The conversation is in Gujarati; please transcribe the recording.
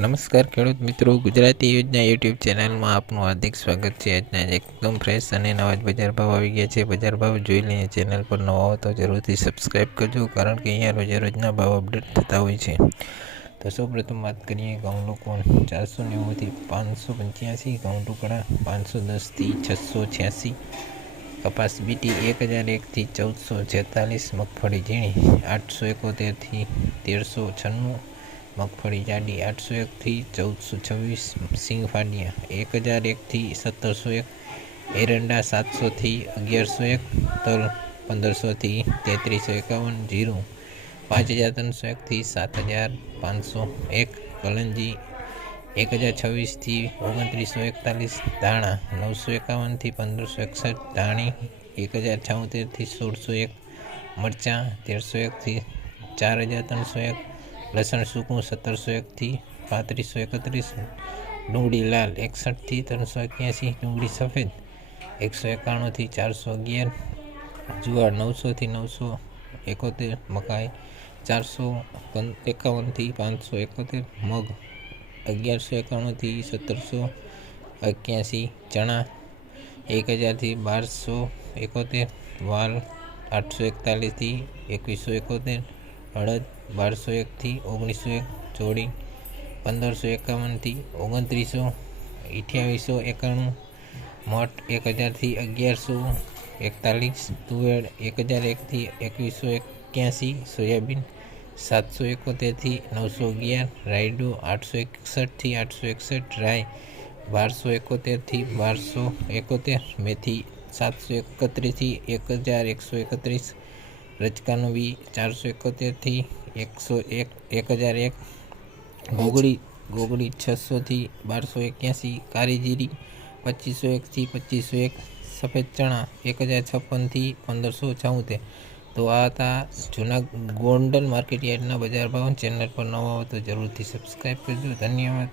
નમસ્કાર ખેડૂત મિત્રો, ગુજરાતી યોજના યુટ્યુબ ચેનલમાં આપનું હાર્દિક સ્વાગત છે। આજના એકદમ ફ્રેશ અને નવા જ બજાર ભાવ આવી ગયા છે। બજાર ભાવ જોઈ લઈએ। ચેનલ પર નવા હો તો જરૂરથી સબસ્ક્રાઈબ કરજો, કારણ કે અહીંયા રોજે રોજના ભાવ અપડેટ થતા હોય છે। તો સૌપ્રથમ વાત કરીએ ઘઉં લોકવન 490થી 585, ઘઉં ટુકડા 510થી 686, કપાસ બીટી 1001થી 1446, મગફળી ઝીણી 871થી 1396, મગફળી જાડી 801થી 1426, સિંગ ફાડિયા 1001થી 1701, એરંડા 700થી 1101, તલ 1500થી 3351, જીરું 5301થી 7501, કલંજી 1026થી 2941, ધાણા 951થી 1561, ધાણી 1076થી 1601, મરચાં 1301થી 4301, લસણ સૂકું 1701થી 3531, ડુંગળી લાલ 61થી 381, ડુંગળી સફેદ 191થી 411, જુવાર 900થી 971, મકાઈ 451થી 571, મગ 1191થી 1781, ચણા 1000થી 1271, વાલ 841થી 2171, અડદ 1201થી 1901, ચોળી 1551થી 2900, 2891, મઠ 1000થી 1141, તુવેર 1001થી 2181, સોયાબીન 771થી 911, રાયડો 861થી 861, રાય 1271થી 1271, મેથી 731થી 1131, રચકાનો બી 471થી 1001, ગોગડી 600થી 1281, કાળી જીરી 2501થી 2501, સફેદ ચણા 1056થી 1574। તો આ હતા જૂના ગોંડલ માર્કેટ યાર્ડના બજાર ભાવ। ચેનલ પર નવા હો તો જરૂરથી સબસ્ક્રાઈબ કરજો। ધન્યવાદ।